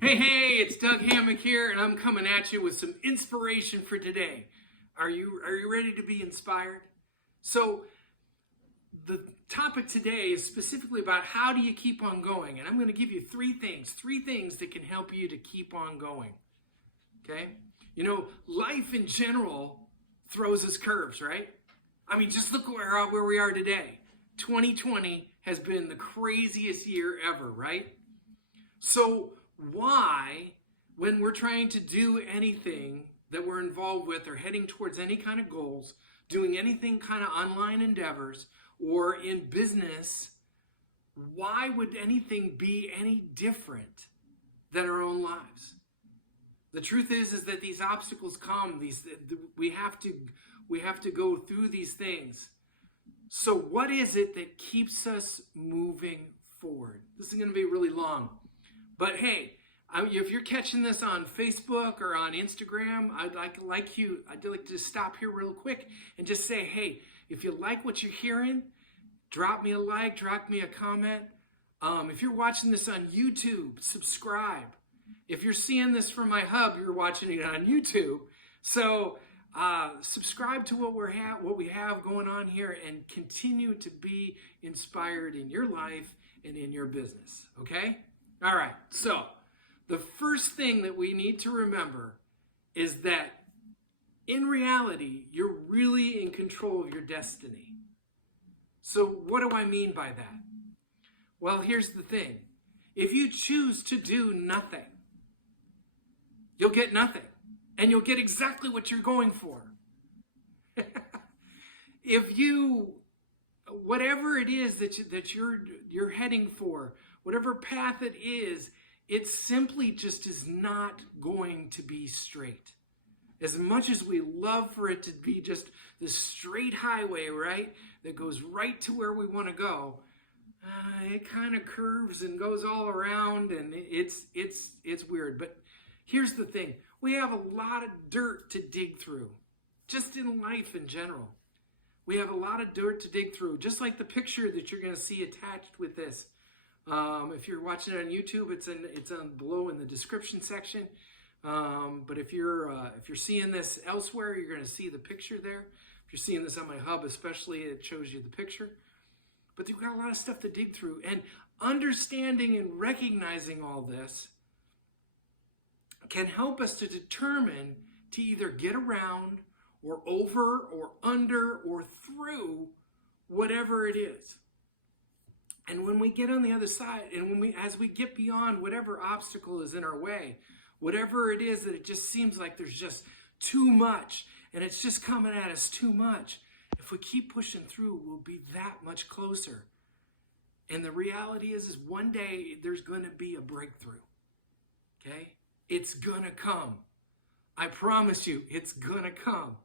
Hey, it's Doug Hammock here, and I'm coming at you with some inspiration for today. Are you ready to be inspired? So, the topic today is specifically about how do you keep on going, and I'm going to give you three things that can help you to keep on going. Okay? Life in general throws us curves, right? I mean, just look where we are today. 2020 has been the craziest year ever, right? So, why, when we're trying to do anything that we're involved with or heading towards any kind of goals, doing anything kind of online endeavors or in business, why would anything be any different than our own lives? The truth is that these obstacles come. We have to go through these things. So what is it that keeps us moving forward? This is going to be really long. But hey, if you're catching this on Facebook or on Instagram, I'd like to stop here real quick and just say, hey, if you like what you're hearing, drop me a like, drop me a comment. If you're watching this on YouTube, subscribe. If you're seeing this from my hub, you're watching it on YouTube. So subscribe to what we have going on here, and continue to be inspired in your life and in your business. Okay? All right, so the first thing that we need to remember is that in reality, you're really in control of your destiny. So what do I mean by that? Well, here's the thing. If you choose to do nothing, you'll get nothing, and you'll get exactly what you're going for. Whatever it is that you're heading for, whatever path it is, it simply just is not going to be straight. As much as we love for it to be just the straight highway, right, that goes right to where we want to go, it kind of curves and goes all around, and it's weird. But here's the thing. We have a lot of dirt to dig through, just in life in general. We have a lot of dirt to dig through, just like the picture that you're going to see attached with this. If you're watching it on YouTube, it's on below in the description section. But if you're seeing this elsewhere, you're going to see the picture there. If you're seeing this on my hub, especially, it shows you the picture. But you've got a lot of stuff to dig through, and understanding and recognizing all this can help us to determine to either get around or over or under or through whatever it is. And when we get on the other side, and as we get beyond whatever obstacle is in our way, whatever it is that it just seems like there's just too much, and it's just coming at us too much, if we keep pushing through, we'll be that much closer. And the reality is one day there's going to be a breakthrough. Okay? It's going to come. I promise you, it's going to come.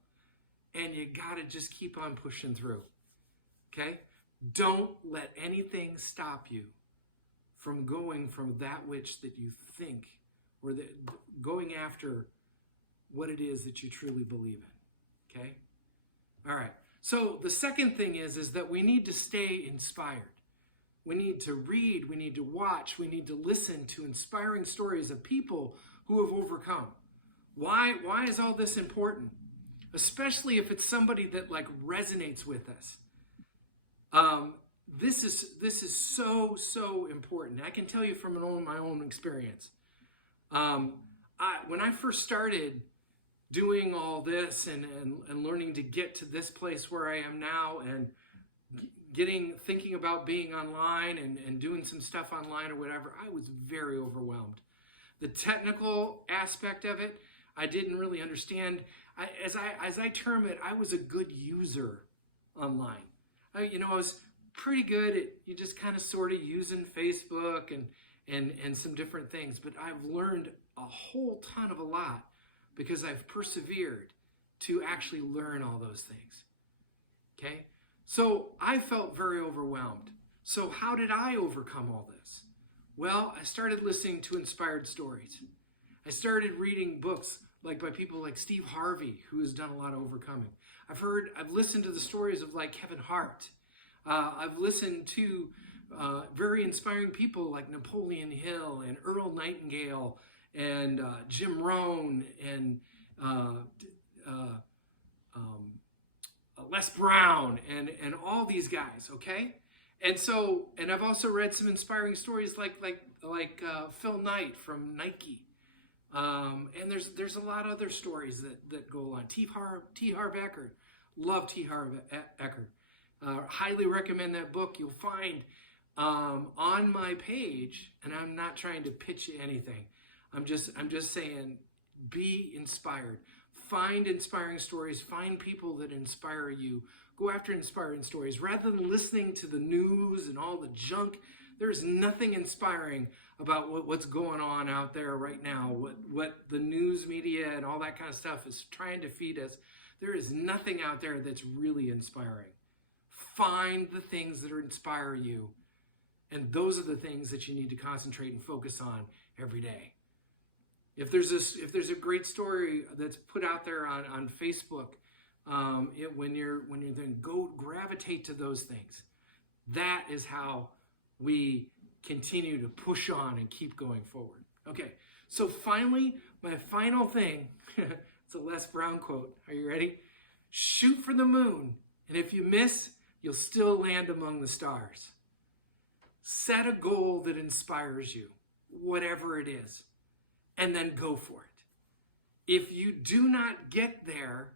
And you got to just keep on pushing through. Okay? Don't let anything stop you from going from that which that you think, or going after what it is that you truly believe in. Okay? All right. So the second thing is that we need to stay inspired. We need to read, we need to watch, we need to listen to inspiring stories of people who have overcome. Why is all this important? Especially if it's somebody that resonates with us. This is so important. I can tell you from my own experience. When I first started doing all this and learning to get to this place where I am now, and thinking about being online and doing some stuff online or whatever, I was very overwhelmed. The technical aspect of it, I didn't really understand. As I term it, I was a good user online. I was pretty good at you just kind of sort of using Facebook and some different things, but I've learned a whole ton of a lot because I've persevered to actually learn all those things. Okay? So I felt very overwhelmed. So how did I overcome all this? Well, I started listening to inspired stories. I started reading books by people like Steve Harvey, who has done a lot of overcoming. I've listened to the stories of Kevin Hart. I've listened to very inspiring people like Napoleon Hill and Earl Nightingale and Jim Rohn and Les Brown and all these guys, okay? And I've also read some inspiring stories like Phil Knight from Nike. And there's a lot of other stories that go on. T. Harv Eker. Love T. Harv Eker. Highly recommend that book. You'll find on my page, and I'm not trying to pitch you anything. I'm just saying, be inspired. Find inspiring stories. Find people that inspire you. Go after inspiring stories. Rather than listening to the news and all the junk, there's nothing inspiring about what's going on out there right now. What the news media and all that kind of stuff is trying to feed us. There is nothing out there that's really inspiring. Find the things that inspire you. And those are the things that you need to concentrate and focus on every day. If there's a great story that's put out there on Facebook, when you're then go gravitate to those things. That is how we continue to push on and keep going forward. Okay, so finally, my final thing, it's a Les Brown quote. Are you ready? Shoot for the moon, and if you miss, you'll still land among the stars. Set a goal that inspires you, whatever it is, and then go for it. If you do not get there,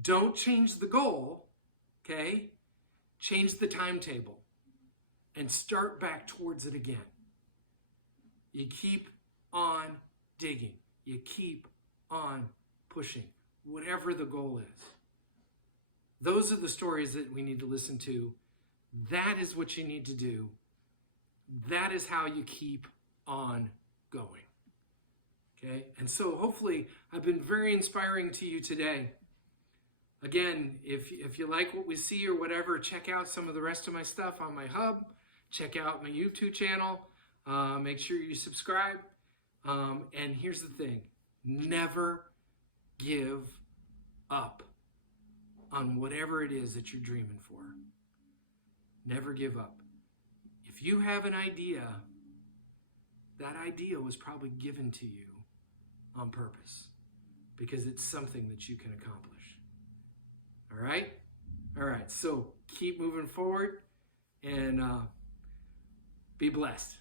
don't change the goal, okay? Change the timetable and start back towards it again. You keep on digging. You keep on pushing, whatever the goal is. Those are the stories that we need to listen to. That is what you need to do. That is how you keep on going. Okay? And so hopefully I've been very inspiring to you today. Again, if you like what we see or whatever, check out some of the rest of my stuff on my hub. Check out my YouTube channel. Make sure you subscribe. And here's the thing. Never give up on whatever it is that you're dreaming for. Never give up. If you have an idea, that idea was probably given to you on purpose because it's something that you can accomplish. All right? All right. So keep moving forward and be blessed.